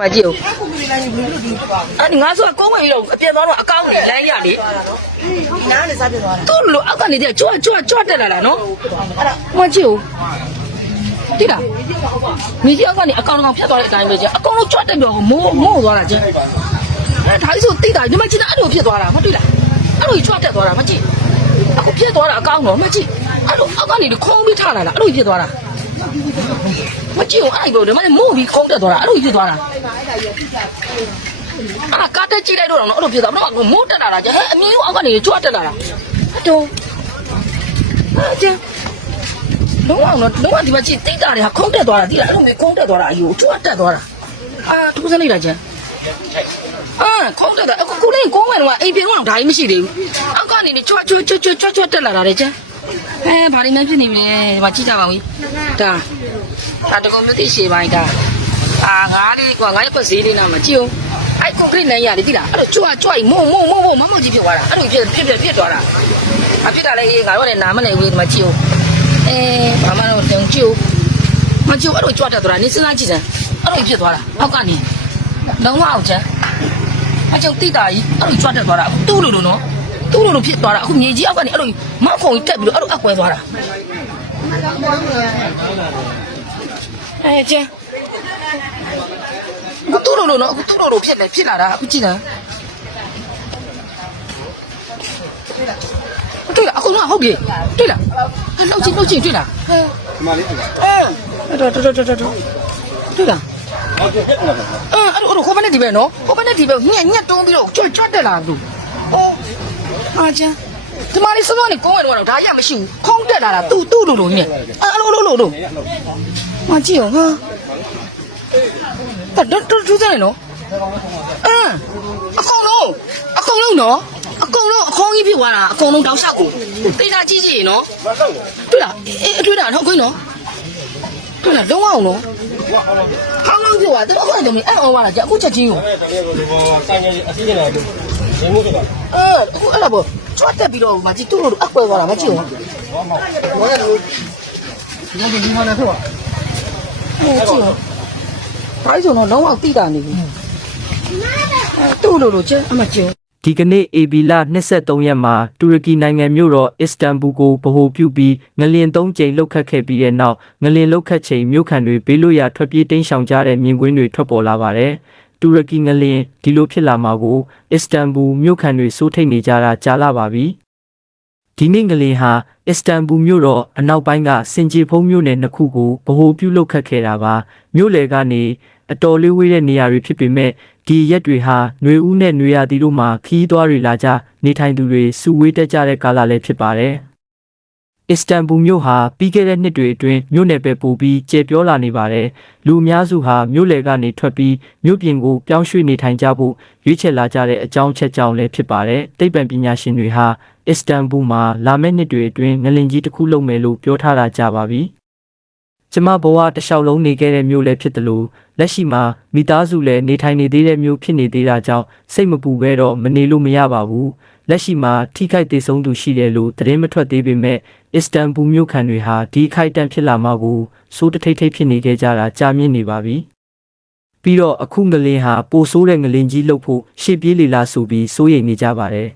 မကြည့်ဦးအဲ့ဒီငါဆိုကုန်းဝင်တော့အပြက်သွားတော့အကောင်းနေလမ်းရလေဒီနားနဲ့စားပြသွားတာသူ့လိုအောက်ကနေတည်းကြွကြွကြွတက်လာတာနော်အဲ့ဒါမကြည့်ဦးတိလားမိကြီးအောက်ကနေအကောင်ကောင်ဖြတ်သွားတဲ့အတိုင်းပဲကြအကောင်လုံးကြွတက်ပြီးတော့မိုးမိုးသွားတာကျအဲ့ဒါကြီးဆိုတိတာဒီမှာကျင်းအဲ့လိုဖြစ်သွားတာမတွေ့လားအဲ့လိုကြွတက်သွားတာမကြည့်အခုဖြစ်သွားတာအကောင်တော့မကြည့်အဲ့လိုအောက်ကနေခုံးပြီးထလာတာအဲ့လိုဖြစ်သွားတာ မကြည့်ဦးအဲ့လိုဒီမှာမိုးပြီးခုံးတက်သွားတာအဲ့လိုဖြစ်သွားတာအာကားတက်ကြည့်လိုက်တော့တော့အဲ့လိုဖြစ်သွားတော့မိုးတက်လာတာကျဟဲ့အမြင်အောက်ကနေကြွတက်လာတာအတော့အာကျလုံးဝတော့လုံးဝဒီမှာကြည့်တိတ်တာတွေဟာခုံးတက်သွားတာဒီလားအဲ့လိုမျိုးခုံးတက်သွားတာအယူကြွတက်သွားတာအာသူစနေလိုက်ကျအာခုံးတက်တာအခုကိုလေးကိုဝင်တော့အိမ်ပြေတော့ဓာတ်မရှိသေးဘူးအောက်ကနေကြွကြွကြွကြွကြွကြွတက်လာတာလေကျ အဲဘာလို့မဖြစ်နေမလဲဒီမှာကြည့်ကြပါဦးဒါဒါတကုံမသိရှေးပိုင်းဒါအာငါလေးကွာငါရဲ့ကွက်ဈေးလေးနာမှာကြည့်အောင်အဲ့ကွန်ကရစ်နိုင်ရတယ်တိလားအဲ့လိုကြွကြွမုံမုံမုံမုံမမောက်ကြီးဖြစ်သွားတာအဲ့လိုဖြစ်ဖြစ်ဖြစ်ဖြစ်သွားတာအဖြစ်တာလည်းအေးငါတို့လည်းနာမနေဘူးဒီမှာကြည့်အောင်အဲဘာမှတော့တုံကြည့်အောင်မကြည့်အဲ့လိုကြွတတ်သွားတာနေစဉ်းစားကြည့်စမ်းအဲ့လိုဖြစ်သွားတာအောက်ကနေလုံးဝအောင်ချမ်းအကျုပ်တိတာကြီးအဲ့လိုကြွတတ်သွားတာတူးလို့လို့နော် တူးလို့လို့ဖြစ်သွားတာအခုမြေကြီးအောက်ကနေအဲ့လိုမောက်ခုံကြီးတက်ပြီးတော့အဲ့လိုအကွဲသွားတာအဲကျန်အခုတူလို့လို့နော်အခုတူလို့လို့ဖြစ်နေဖြစ်လာတာအခုကြည့်လားတွေ့လားအခုတော့ဟုတ်ပြီတွေ့လားဟာလောက်ချင်းလောက်ချင်းတွေ့လားဟဲဒီမှာလေးအဲ့ဒါအဲ့တော့တော်တော်တော်တော်တွေ့လားဟုတ်ကဲ့ဟဲ့လားအဲ့အဲ့တော့ခေါ်မနဲ့ဒီပဲနော်ခေါ်မနဲ့ဒီပဲညက်ညက်တုံးပြီးတော့ကြွကြွတက်လာလို့ဟော အာချမ်းဒီမလေးစောစောနေကုန်းဝင်တော့ဒါရမရှိဘူးခုံးတက်လာတာတူတူလို့လို့ညက်အဲ့လိုလိုလိုလိုမကြည့်အောင်ဟာတော်တော်တော်ထူးစမ်းနေနော်အင်းအကောင်လုံးအကောင်လုံးနော်အကောင်လုံးအခေါင်းကြီးဖြစ်သွားတာအကောင်လုံးတောက်လျှောက်တေးတာကြီးကြီးနော်မဆောက်ဘူးတွေ့လားအေးတွေ့တာတော့ခွင်းနော်တွေ့လားလုံးဝအောင်နော်ဟောင်းလုံးပြောတာတော့ခေါင်းတော့မအဲ့အောင်ပါလားကြာအခုချက်ချင်းကို အဲ့ဒါတကယ်ကိုဒီဘောဆိုင်ရအစီအစဉ်လာလို့ရင်းမှုတော့အဲအခုအဲ့ဒါပေါ့ကြွတ်တက်ပြီးတော့မကြည့်သူ့လိုအကွဲသွားတာမကြည့်ဘူးဘာမှဘာလဲလို့ဒီမှာဒီမှာလည်းဖြစ်သွားဟဲ့ကြည့်ဘူးဘိုင်းဆိုတော့လုံးဝတိတာနေပြီအဲသူ့လိုလိုချက်အမကြည့်ဒီကနေ့အေဘီလာ23ရက်မှာတူရကီနိုင်ငံမြို့တော်အစ္စတန်ဘူကိုဗဟိုပြုပြီးငလင်၃ကြိမ်လှုပ်ခတ်ခဲ့ပြီးတဲ့နောက်ငလင်လှုပ်ခတ်ချိန်မြို့ခံတွေဘေးလွတ်ရာထွက်ပြေးတိမ်းရှောင်ကြတဲ့မြင်ကွင်းတွေထွက်ပေါ်လာပါတယ်။ တူရကီငလင်ဒီလိုဖြစ်လာမှာကိုအစ္စတန်ဘူမြို့ခံတွေစိုးထိတ်နေကြတာကြားလာပါပြီ။ဒီနေ့ငလင်ဟာအစ္စတန်ဘူမြို့တော်အနောက်ပိုင်းကစင်ကြေဖုံးမြို့နယ်နှစ်ခုကိုဗဟိုပြုလှုပ်ခတ်ခဲ့တာပါ။မြို့လေကနေအတော်လေးဝေးတဲ့နေရာတွေဖြစ်ပေမဲ့ဒီရက်တွေဟာຫນွေဦးနဲ့ຫນွေရာသီတို့မှာခီးသွားတွေလာကြနေထိုင်သူတွေစုဝေးတက်ကြတဲ့ကာလလည်းဖြစ်ပါတယ်။ အစ္စတန်ဘူမြို့ဟာပြီးခဲ့တဲ့နှစ်တွေအတွင်းမြို့နယ်ပဲပို့ပြီးကျေပြောလာနေပါတယ်။လူအများစုဟာမြို့လေကနေထွက်ပြီးမြို့ပြင်ကိုပြောင်းရွှေ့နေထိုင်ကြဖို့ရွေးချယ်လာကြတဲ့အကြောင်းအချက်ကြောင့်လည်းဖြစ်ပါတယ်။သိပ္ပံပညာရှင်တွေဟာအစ္စတန်ဘူမှာလာမယ့်နှစ်တွေအတွင်းငလင်ကြီးတစ်ခုလုပ်မယ်လို့ပြောထားတာကြပါပြီ။ ကျမဘဝတစ်လျှောက်လုံးနေခဲ့တဲ့မြို့လည်းဖြစ်တယ်လို့လက်ရှိမှာမိသားစုလည်းနေထိုင်နေသေးတဲ့မြို့ဖြစ်နေသေးတာကြောင့်စိတ်မပူပဲတော့မနေလို့မရပါဘူးလက်ရှိမှာထိခိုက်ဒေဆုံးသူရှိတယ်လို့သတင်းမထွက်သေးပေမဲ့အစ္စတန်ဘူမြို့ခံတွေဟာဒီခိုက်တန့်ဖြစ်လာမှကိုစိုးတထိတ်ထိတ်ဖြစ်နေကြတာကြာမြင့်နေပါပြီပြီးတော့အခုငလင်ဟာပိုဆိုးတဲ့ငလင်ကြီးလှုပ်ဖို့ရှေ့ပြေးလေလာဆိုပြီးစိုးရိမ်နေကြပါတယ်